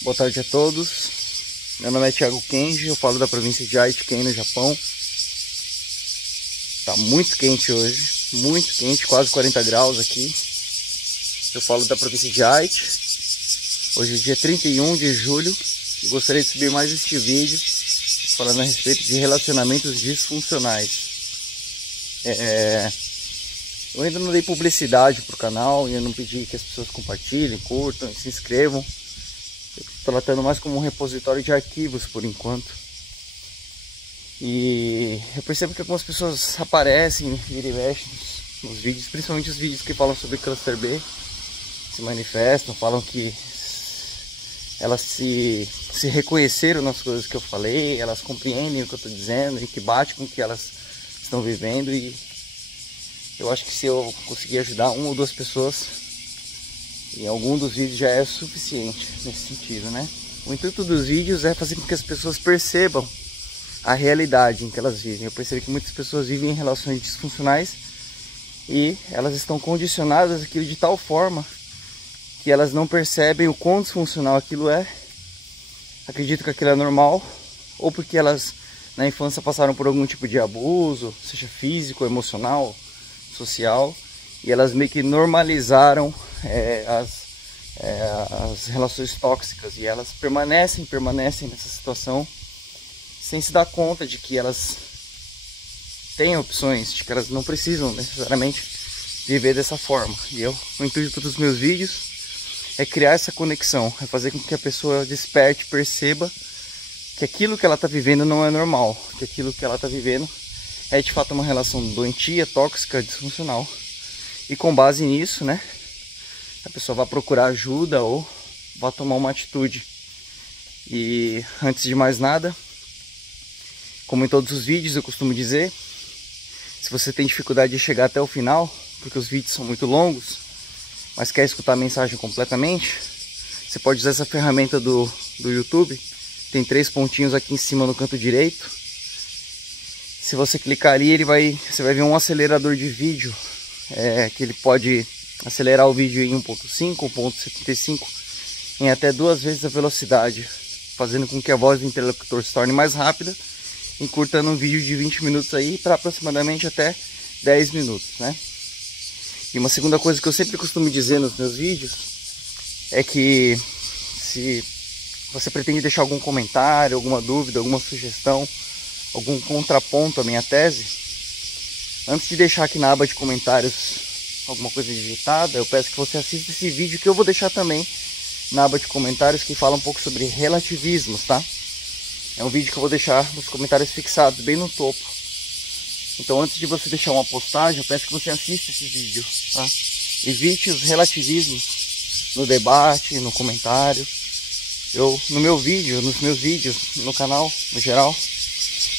Boa tarde a todos. Meu nome é Thiago Kenji, eu falo da província de Aichi-ken, no Japão. Tá muito quente hoje, muito quente, quase 40 graus aqui. Eu falo da província de Aichi. Hoje é dia 31 de julho e gostaria de subir mais este vídeo falando a respeito de relacionamentos disfuncionais. Eu ainda não dei publicidade pro canal e eu não pedi que as pessoas compartilhem, curtam e se inscrevam. Eu estou tratando mais como um repositório de arquivos por enquanto. E eu percebo que algumas pessoas aparecem, viram e mexem nos vídeos, principalmente os vídeos que falam sobre Cluster B, se manifestam, falam que elas se reconheceram nas coisas que eu falei, elas compreendem o que eu estou dizendo e que bate com o que elas estão vivendo. E eu acho que se eu conseguir ajudar uma ou duas pessoas em algum dos vídeos já é suficiente nesse sentido, né? O intuito dos vídeos é fazer com que as pessoas percebam a realidade em que elas vivem. Eu percebo que muitas pessoas vivem em relações disfuncionais e elas estão condicionadas àquilo de tal forma que elas não percebem o quão disfuncional aquilo é, acreditam que aquilo é normal, ou porque elas na infância passaram por algum tipo de abuso, seja físico, emocional, social, e elas meio que normalizaram as relações tóxicas, e elas permanecem nessa situação sem se dar conta de que elas têm opções, de que elas não precisam necessariamente viver dessa forma. E o intuito dos meus vídeos é criar essa conexão, é fazer com que a pessoa desperte, perceba que aquilo que ela está vivendo não é normal, que aquilo que ela está vivendo é de fato uma relação doentia, tóxica, disfuncional. E com base nisso, né, a pessoa vai procurar ajuda ou vai tomar uma atitude. E antes de mais nada, como em todos os vídeos eu costumo dizer, se você tem dificuldade de chegar até o final, porque os vídeos são muito longos, mas quer escutar a mensagem completamente, você pode usar essa ferramenta do YouTube. Tem 3 pontinhos aqui em cima no canto direito. Se você clicar ali, você vai ver um acelerador de vídeo, que ele pode acelerar o vídeo em 1.5, 1.75, em até 2 vezes a velocidade, fazendo com que a voz do interlocutor se torne mais rápida, encurtando um vídeo de 20 minutos aí para aproximadamente até 10 minutos, né? E uma segunda coisa que eu sempre costumo dizer nos meus vídeos é que se você pretende deixar algum comentário, alguma dúvida, alguma sugestão, algum contraponto à minha tese, antes de deixar aqui na aba de comentários alguma coisa digitada, eu peço que você assista esse vídeo que eu vou deixar também na aba de comentários, que fala um pouco sobre relativismos, tá? É um vídeo que eu vou deixar nos comentários fixados, bem no topo. Então antes de você deixar uma postagem, eu peço que você assista esse vídeo, tá? Evite os relativismos no debate, no comentário. Nos meus vídeos, no canal, no geral,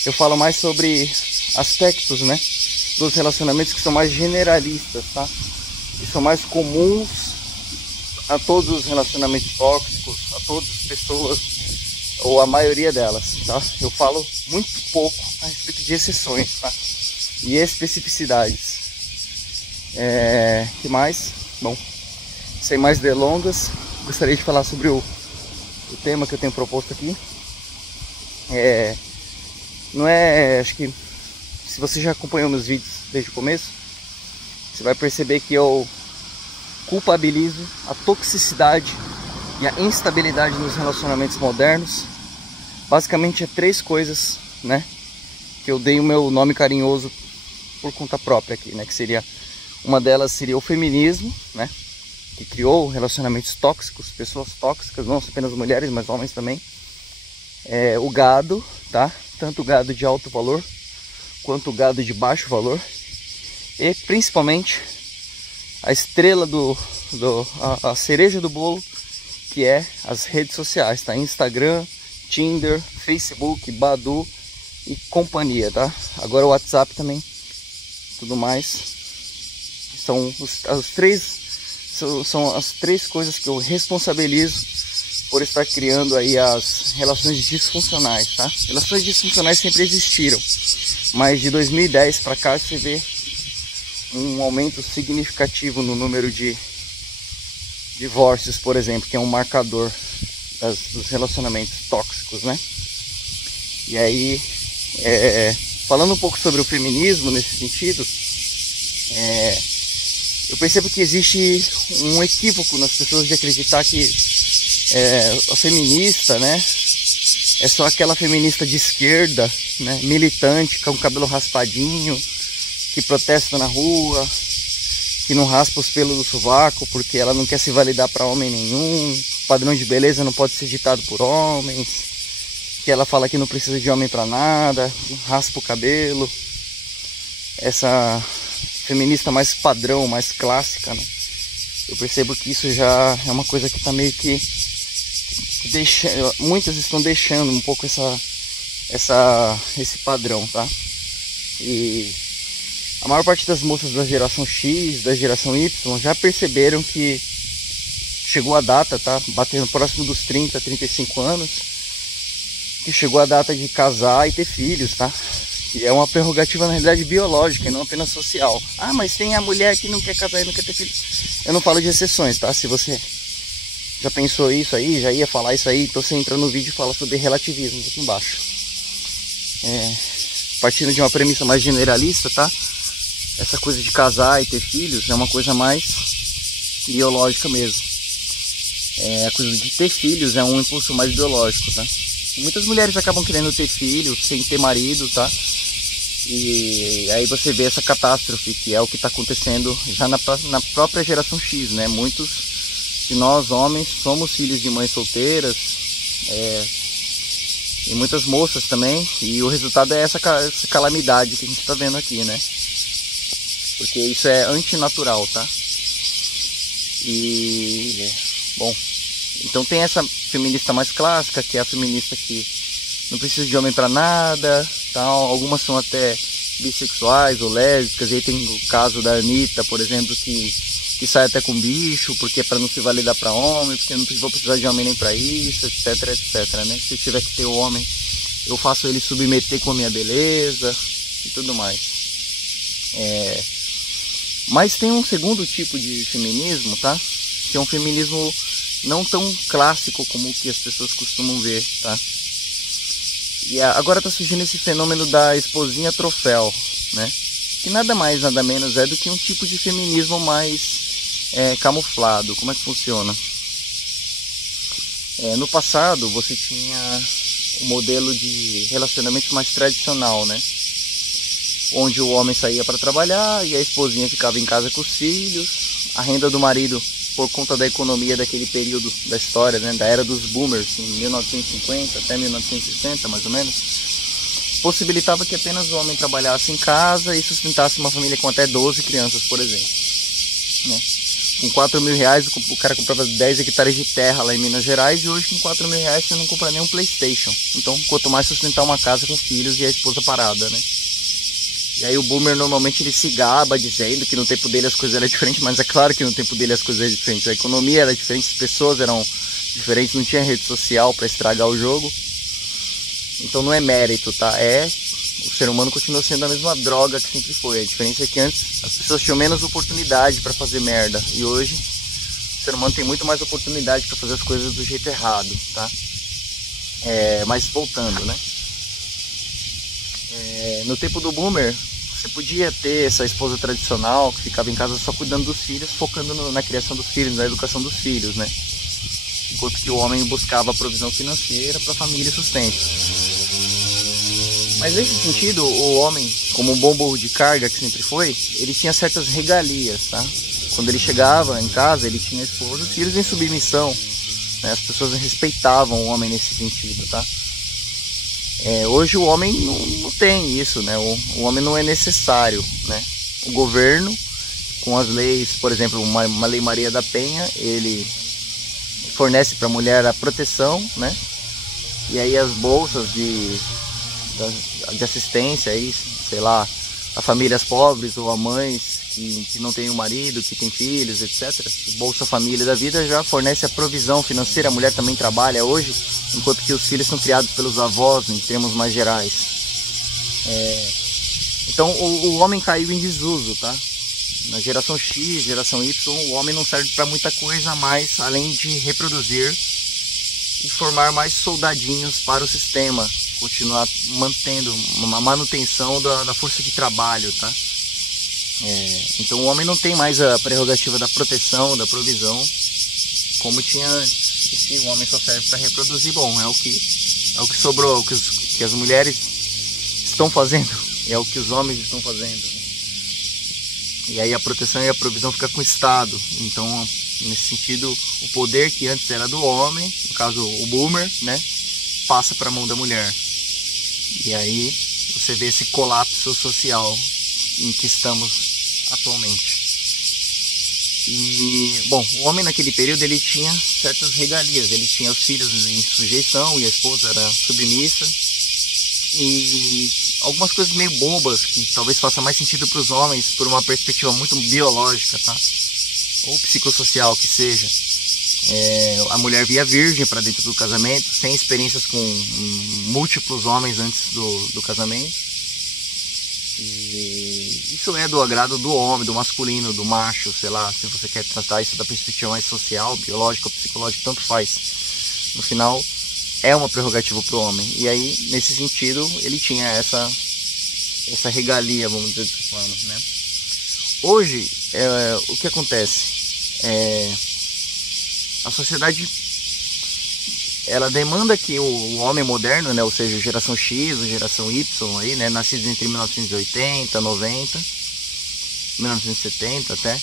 eu falo mais sobre aspectos, né, dos relacionamentos que são mais generalistas, tá? Que são mais comuns a todos os relacionamentos tóxicos, a todas as pessoas, ou a maioria delas, tá? Eu falo muito pouco a respeito de exceções, tá? E especificidades. Que mais? Bom, sem mais delongas, gostaria de falar sobre o tema que eu tenho proposto aqui. Acho que se você já acompanhou meus vídeos desde o começo, você vai perceber que eu culpabilizo a toxicidade e a instabilidade nos relacionamentos modernos. Basicamente é 3 coisas, né, que eu dei o meu nome carinhoso por conta própria aqui, né, que seria, uma delas seria o feminismo, né, que criou relacionamentos tóxicos, pessoas tóxicas, não apenas mulheres, mas homens também. O gado, tá? Tanto o gado de alto valor quanto o gado de baixo valor. E principalmente a estrela a cereja do bolo, que é as redes sociais, tá? Instagram, Tinder, Facebook, Badoo e companhia, tá? Agora o WhatsApp também, tudo mais. São as três coisas que eu responsabilizo por estar criando aí as relações disfuncionais, tá? Relações disfuncionais sempre existiram, mas de 2010 para cá você vê um aumento significativo no número de divórcios, por exemplo, que é um marcador dos relacionamentos tóxicos, né? E aí, falando um pouco sobre o feminismo nesse sentido, eu percebo que existe um equívoco nas pessoas de acreditar que a feminista, né, é só aquela feminista de esquerda, né, militante, com o cabelo raspadinho, que protesta na rua, que não raspa os pelos do sovaco porque ela não quer se validar para homem nenhum, o padrão de beleza não pode ser ditado por homens, que ela fala que não precisa de homem para nada, raspa o cabelo. Essa feminista mais padrão, mais clássica, né? Eu percebo que isso já é uma coisa que está meio que muitas estão deixando um pouco esse padrão, tá? E a maior parte das moças da geração X, da geração Y, já perceberam que chegou a data, tá? Batendo próximo dos 30, 35 anos, que chegou a data de casar e ter filhos, tá? Que é uma prerrogativa, na realidade, biológica e não apenas social. Ah, mas tem a mulher que não quer casar e não quer ter filhos. Eu não falo de exceções, tá? Se você já pensou isso aí, já ia falar isso aí, então você entra no vídeo e fala sobre relativismo aqui embaixo. Partindo de uma premissa mais generalista, tá? Essa coisa de casar e ter filhos é uma coisa mais biológica mesmo. A coisa de ter filhos é um impulso mais biológico, tá? Muitas mulheres acabam querendo ter filhos sem ter marido, tá? E aí você vê essa catástrofe, que é o que está acontecendo já na própria geração X, né? Muitos de nós, homens, somos filhos de mães solteiras, e muitas moças também, e o resultado é essa calamidade que a gente está vendo aqui, né? Porque isso é antinatural, tá? E, bom, então tem essa feminista mais clássica, que é a feminista que não precisa de homem pra nada, tal. Algumas são até bissexuais ou lésbicas, e aí tem o caso da Anitta, por exemplo, que sai até com bicho, porque é pra não se validar pra homem, porque eu não vou precisar de homem nem pra isso, etc, etc, né? Se eu tiver que ter o homem, eu faço ele submeter com a minha beleza e tudo mais. Mas tem um segundo tipo de feminismo, tá? Que é um feminismo não tão clássico como o que as pessoas costumam ver, tá? E agora tá surgindo esse fenômeno da esposinha troféu, né? Que nada mais, nada menos é do que um tipo de feminismo mais camuflado. Como é que funciona? No passado você tinha um modelo de relacionamento mais tradicional, né? Onde o homem saía para trabalhar e a esposinha ficava em casa com os filhos. A renda do marido, por conta da economia daquele período da história, né, da era dos boomers, em 1950 até 1960 mais ou menos, possibilitava que apenas o homem trabalhasse em casa e sustentasse uma família com até 12 crianças, por exemplo, né? Com R$4.000 o cara comprava 10 hectares de terra lá em Minas Gerais, e hoje com R$4.000 você não compra nem um PlayStation. Então quanto mais sustentar uma casa com filhos e a esposa parada, né? E aí o boomer normalmente ele se gaba dizendo que no tempo dele as coisas eram diferentes, mas é claro que no tempo dele as coisas eram diferentes. A economia era diferente, as pessoas eram diferentes, não tinha rede social para estragar o jogo. Então não é mérito, tá? O ser humano continua sendo a mesma droga que sempre foi. A diferença é que antes as pessoas tinham menos oportunidade para fazer merda, e hoje o ser humano tem muito mais oportunidade para fazer as coisas do jeito errado, tá? Mas voltando, né? No tempo do boomer, você podia ter essa esposa tradicional que ficava em casa só cuidando dos filhos, focando na criação dos filhos, na educação dos filhos, né? Enquanto que o homem buscava a provisão financeira para a família e sustento. Mas nesse sentido, o homem, como um bom burro de carga que sempre foi, ele tinha certas regalias, tá? Quando ele chegava em casa, ele tinha a esposa e os filhos em submissão, né? As pessoas respeitavam o homem nesse sentido, tá? Hoje o homem não tem isso, né? O homem não é necessário, né? O governo, com as leis, por exemplo, uma lei Maria da Penha, ele fornece para a mulher a proteção, né? E aí as bolsas de assistência, aí, sei lá, a famílias pobres ou a mães que não tem um marido, que tem filhos, etc. Bolsa Família da Vida já fornece a provisão financeira. A mulher também trabalha hoje, enquanto que os filhos são criados pelos avós, em termos mais gerais. Então o homem caiu em desuso, tá? Na geração X, geração Y, o homem não serve para muita coisa mais além de reproduzir e formar mais soldadinhos para o sistema, continuar mantendo uma manutenção da força de trabalho, tá? Então o homem não tem mais a prerrogativa da proteção, da provisão, como tinha antes. E se o homem só serve para reproduzir, bom, é o que sobrou, é o que as mulheres estão fazendo, é o que os homens estão fazendo, né? E aí a proteção e a provisão fica com o Estado. Então, nesse sentido, o poder que antes era do homem, no caso o boomer, né, passa para a mão da mulher. E aí você vê esse colapso social em que estamos atualmente. E, bom, o homem naquele período ele tinha certas regalias, ele tinha os filhos em sujeição e a esposa era submissa. E algumas coisas meio bobas que talvez faça mais sentido para os homens por uma perspectiva muito biológica, tá? Ou psicossocial que seja. A mulher via virgem para dentro do casamento, sem experiências com múltiplos homens antes do casamento. E isso é do agrado do homem, do masculino, do macho, sei lá, se você quer tratar isso da perspectiva mais social, biológica ou psicológica, tanto faz. No final, é uma prerrogativa para o homem. E aí, nesse sentido, ele tinha essa regalia, vamos dizer dessa forma, né? Hoje, o que acontece? A sociedade, ela demanda que o homem moderno, né, ou seja, geração X ou geração Y, aí, né, nascidos entre 1980, 90, 1970 até,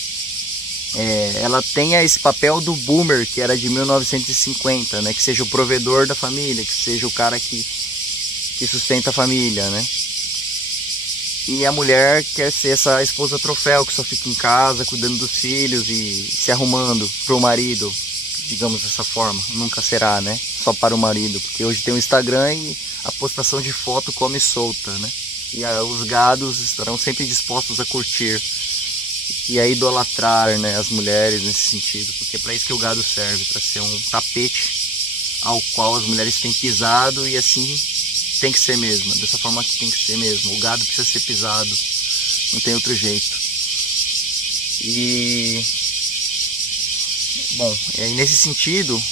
ela tenha esse papel do boomer, que era de 1950, né, que seja o provedor da família, que seja o cara que sustenta a família, né? E a mulher quer ser essa esposa troféu, que só fica em casa, cuidando dos filhos e se arrumando para o marido, digamos dessa forma. Nunca será, né? Só para o marido, porque hoje tem o Instagram e a postação de foto come solta, né? E os gados estarão sempre dispostos a curtir e a idolatrar, né, as mulheres nesse sentido, porque é para isso que o gado serve, para ser um tapete ao qual as mulheres têm pisado, e assim tem que ser mesmo, dessa forma que tem que ser mesmo. O gado precisa ser pisado, não tem outro jeito. E bom, nesse sentido,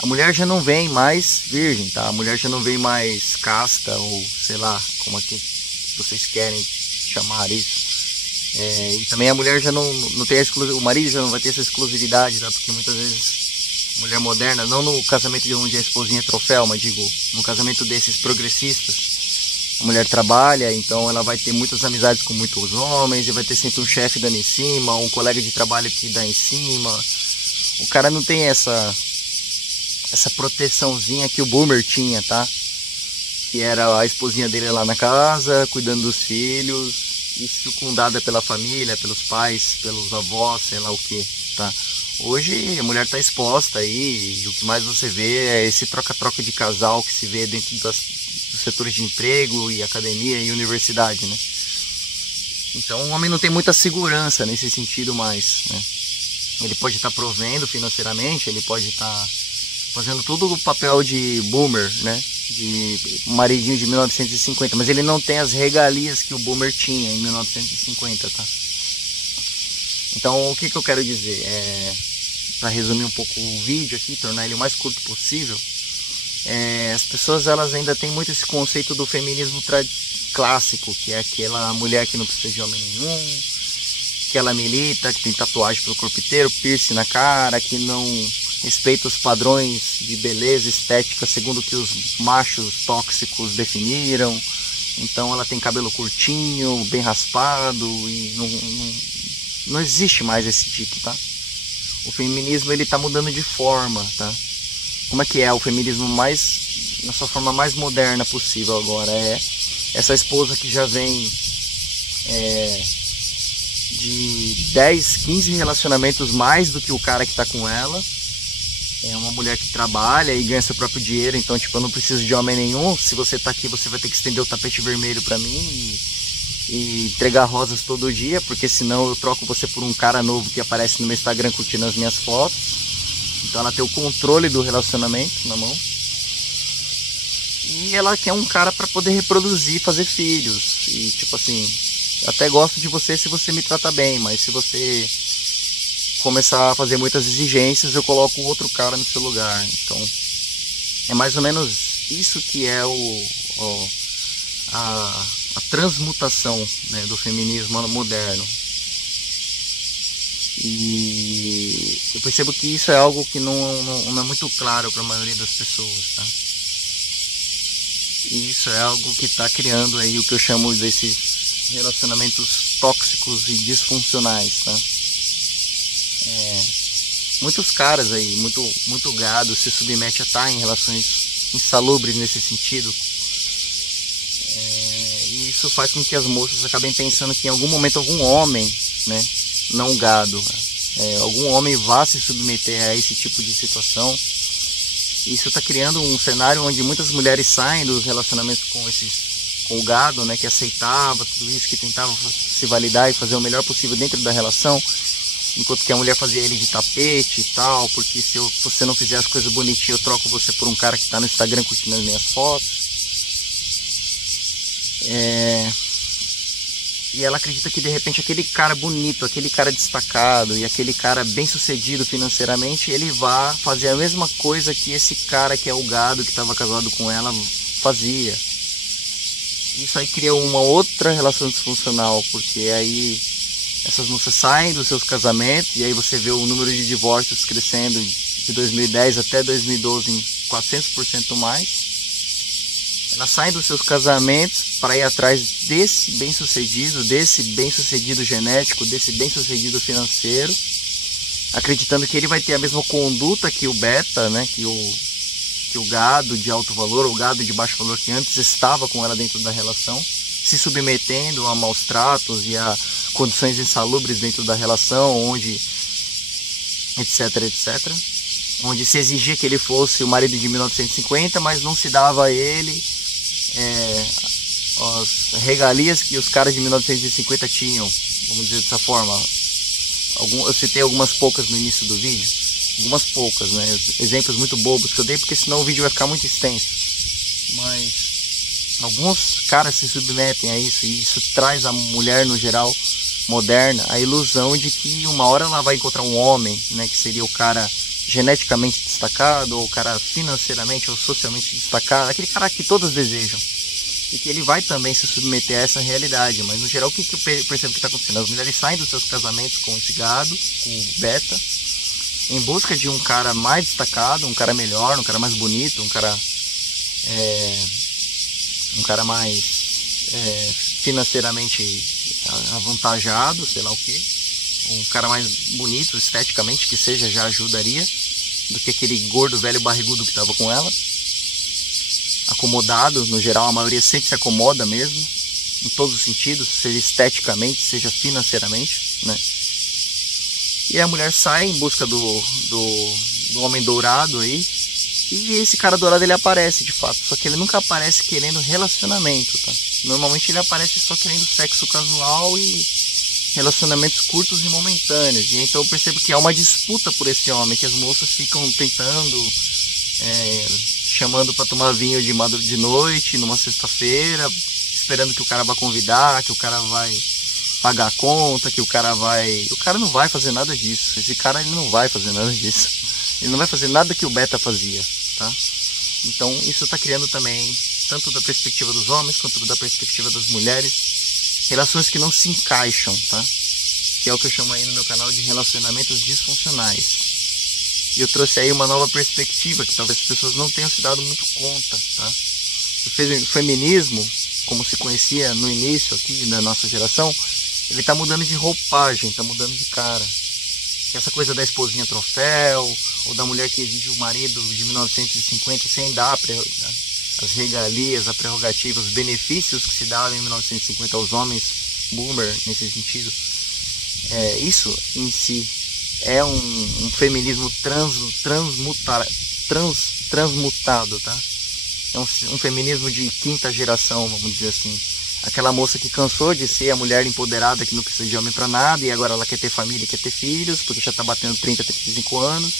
a mulher já não vem mais virgem, tá? A mulher já não vem mais casta, ou sei lá, como é que vocês querem chamar isso. E também a mulher já não tem o marido já não vai ter essa exclusividade, tá? Porque muitas vezes a mulher moderna, não no casamento de onde a esposinha é troféu, mas digo, no casamento desses progressistas, a mulher trabalha, então ela vai ter muitas amizades com muitos homens, e vai ter sempre um chefe dando em cima, um colega de trabalho que dá em cima. O cara não tem essa proteçãozinha que o boomer tinha, tá? Que era a esposinha dele lá na casa, cuidando dos filhos, e circundada pela família, pelos pais, pelos avós, sei lá o que, tá? Hoje a mulher está exposta aí, e o que mais você vê é esse troca-troca de casal que se vê dentro dos setores de emprego e academia e universidade, né? Então o homem não tem muita segurança nesse sentido mais, né? Ele pode estar provendo financeiramente, ele pode estar fazendo tudo o papel de boomer, né? De maridinho de 1950, mas ele não tem as regalias que o boomer tinha em 1950, tá? Então o que eu quero dizer? Para resumir um pouco o vídeo aqui, tornar ele o mais curto possível, as pessoas elas ainda têm muito esse conceito do feminismo clássico, que é aquela mulher que não precisa de homem nenhum, que ela milita, que tem tatuagem pelo corpo inteiro, piercing na cara, que não respeita os padrões de beleza estética segundo que os machos tóxicos definiram. Então ela tem cabelo curtinho, bem raspado, e não existe mais esse tipo, tá? O feminismo ele tá mudando de forma, tá? Como é que é o feminismo na sua forma mais moderna possível agora? É essa esposa que já vem de 10, 15 relacionamentos mais do que o cara que tá com ela. É uma mulher que trabalha e ganha seu próprio dinheiro, então tipo, eu não preciso de homem nenhum. Se você tá aqui, você vai ter que estender o tapete vermelho pra mim e entregar rosas todo dia, porque senão eu troco você por um cara novo que aparece no meu Instagram curtindo as minhas fotos. Então ela tem o controle do relacionamento na mão. E ela quer um cara pra poder reproduzir, fazer filhos. E tipo assim, eu até gosto de você se você me trata bem, mas se você começar a fazer muitas exigências, eu coloco outro cara no seu lugar. Então é mais ou menos isso que é a transmutação, né, do feminismo moderno. E eu percebo que isso é algo que não é muito claro para a maioria das pessoas, tá? E isso é algo que está criando aí o que eu chamo desses relacionamentos tóxicos e disfuncionais, tá? Muitos caras aí, muito gado se submete a estar em relações insalubres nesse sentido. E isso faz com que as moças acabem pensando que em algum momento algum homem, né, não gado, algum homem vá se submeter a esse tipo de situação. Isso está criando um cenário onde muitas mulheres saem dos relacionamentos com o gado, né, que aceitava tudo isso, que tentava se validar e fazer o melhor possível dentro da relação, enquanto que a mulher fazia ele de tapete e tal, porque se você não fizer as coisas bonitinhas, eu troco você por um cara que está no Instagram curtindo as minhas fotos. E ela acredita que de repente aquele cara bonito, aquele cara destacado e aquele cara bem sucedido financeiramente, ele vai fazer a mesma coisa que esse cara que é o gado que estava casado com ela fazia. Isso aí cria uma outra relação disfuncional, porque aí essas moças saem dos seus casamentos e aí você vê o número de divórcios crescendo de 2010 até 2012 em 400% mais. Elas saem dos seus casamentos para ir atrás desse bem-sucedido genético, desse bem-sucedido financeiro, acreditando que ele vai ter a mesma conduta que o beta, né, que o gado de alto valor, o gado de baixo valor que antes estava com ela dentro da relação, se submetendo a maus tratos e a condições insalubres dentro da relação, onde etc, onde se exigia que ele fosse o marido de 1950, mas não se dava a ele as regalias que os caras de 1950 tinham, vamos dizer dessa forma. Eu citei algumas poucas no início do vídeo, algumas poucas, né, exemplos muito bobos que eu dei, porque senão o vídeo vai ficar muito extenso, mas alguns caras se submetem a isso, e isso traz a mulher no geral moderna a ilusão de que uma hora ela vai encontrar um homem, né, que seria o cara geneticamente destacado, ou o cara financeiramente ou socialmente destacado, aquele cara que todas desejam, e que ele vai também se submeter a essa realidade. Mas no geral, o que eu percebo que está acontecendo? As mulheres saem dos seus casamentos com esse gado, com o beta, em busca de um cara mais destacado, um cara melhor, um cara mais bonito, um cara mais financeiramente avantajado, sei lá o que, um cara mais bonito esteticamente, que seja, já ajudaria, do que aquele gordo velho barrigudo que estava com ela, acomodado. No geral, a maioria sempre se acomoda mesmo, em todos os sentidos, seja esteticamente, seja financeiramente, né? E a mulher sai em busca do homem dourado aí, e esse cara dourado ele aparece de fato, só que ele nunca aparece querendo relacionamento, tá? Normalmente ele aparece só querendo sexo casual e relacionamentos curtos e momentâneos. E então eu percebo que há uma disputa por esse homem, que as moças ficam tentando, chamando para tomar vinho de noite, numa sexta-feira, esperando que o cara vá convidar, que o cara vai pagar a conta, que o cara não vai fazer nada disso. Esse cara, ele não vai fazer nada disso. Ele não vai fazer nada que o beta fazia, tá? Então isso está criando também, tanto da perspectiva dos homens quanto da perspectiva das mulheres, relações que não se encaixam, tá? Que é o que eu chamo aí no meu canal de relacionamentos disfuncionais. E eu trouxe aí uma nova perspectiva que talvez as pessoas não tenham se dado muito conta, tá? O feminismo, como se conhecia no início aqui da nossa geração, ele está mudando de roupagem, está mudando de cara. Essa coisa da esposinha troféu, ou da mulher que exige o marido de 1950 sem dar as regalias, a prerrogativa, os benefícios que se davam em 1950 aos homens boomer, nesse sentido. Isso em si é um feminismo transmutado, tá? É um feminismo de quinta geração, vamos dizer assim. Aquela moça que cansou de ser a mulher empoderada que não precisa de homem para nada, e agora ela quer ter família, quer ter filhos, porque já está batendo 30, 35 anos.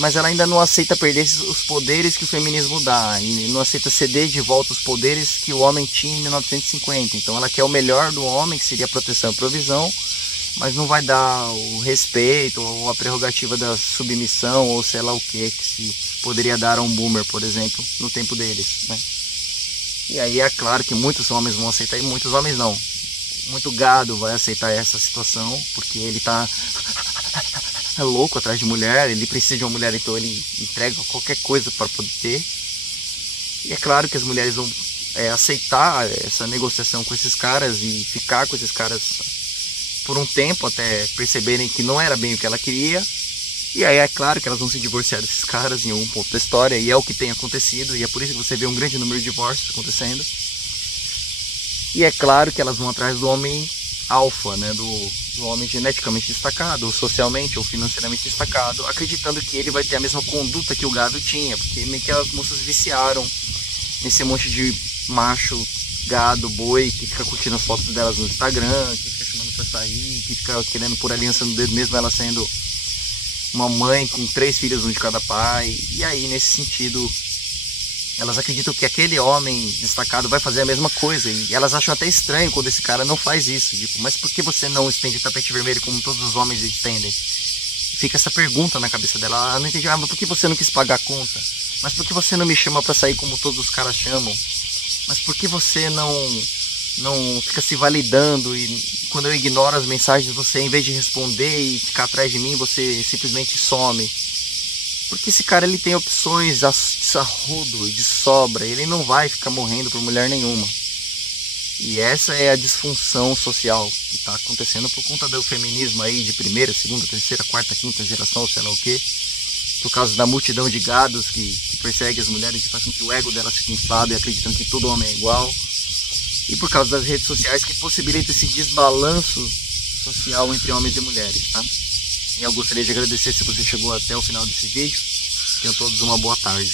Mas ela ainda não aceita perder os poderes que o feminismo dá, e não aceita ceder de volta os poderes que o homem tinha em 1950. Então ela quer o melhor do homem, que seria proteção e provisão, mas não vai dar o respeito ou a prerrogativa da submissão ou sei lá o que se poderia dar a um boomer, por exemplo, no tempo deles, né? E aí é claro que muitos homens vão aceitar, e muitos homens não. Muito gado vai aceitar essa situação, porque ele tá louco atrás de mulher, ele precisa de uma mulher, então ele entrega qualquer coisa para poder ter. E é claro que as mulheres vão aceitar essa negociação com esses caras e ficar com esses caras por um tempo até perceberem que não era bem o que ela queria. E aí é claro que elas vão se divorciar desses caras em algum ponto da história, e é o que tem acontecido, e é por isso que você vê um grande número de divórcios acontecendo. E é claro que elas vão atrás do homem alfa, né, do homem geneticamente destacado, ou socialmente ou financeiramente destacado, acreditando que ele vai ter a mesma conduta que o gado tinha, porque meio que as moças viciaram nesse monte de macho, gado, boi, que fica curtindo as fotos delas no Instagram, que fica chamando pra sair, que fica querendo pôr aliança no dedo mesmo ela sendo uma mãe com 3 filhos, um de cada pai. E aí nesse sentido elas acreditam que aquele homem destacado vai fazer a mesma coisa, e elas acham até estranho quando esse cara não faz isso, tipo, mas por que você não estende o tapete vermelho como todos os homens estendem? Fica essa pergunta na cabeça dela, ela não entende, mas por que você não quis pagar a conta? Mas por que você não me chama pra sair como todos os caras chamam? Mas por que você não fica se validando, e quando eu ignoro as mensagens, você, em vez de responder e ficar atrás de mim, você simplesmente some? Porque esse cara, ele tem opções de arrodo e de sobra, ele não vai ficar morrendo por mulher nenhuma. E essa é a disfunção social que está acontecendo por conta do feminismo aí de primeira, segunda, terceira, quarta, quinta geração, sei lá o que, por causa da multidão de gados que persegue as mulheres e faz com que o ego delas fique inflado e acreditando que todo homem é igual. E por causa das redes sociais que possibilitam esse desbalanço social entre homens e mulheres, tá? E eu gostaria de agradecer se você chegou até o final desse vídeo. Tenham todos uma boa tarde.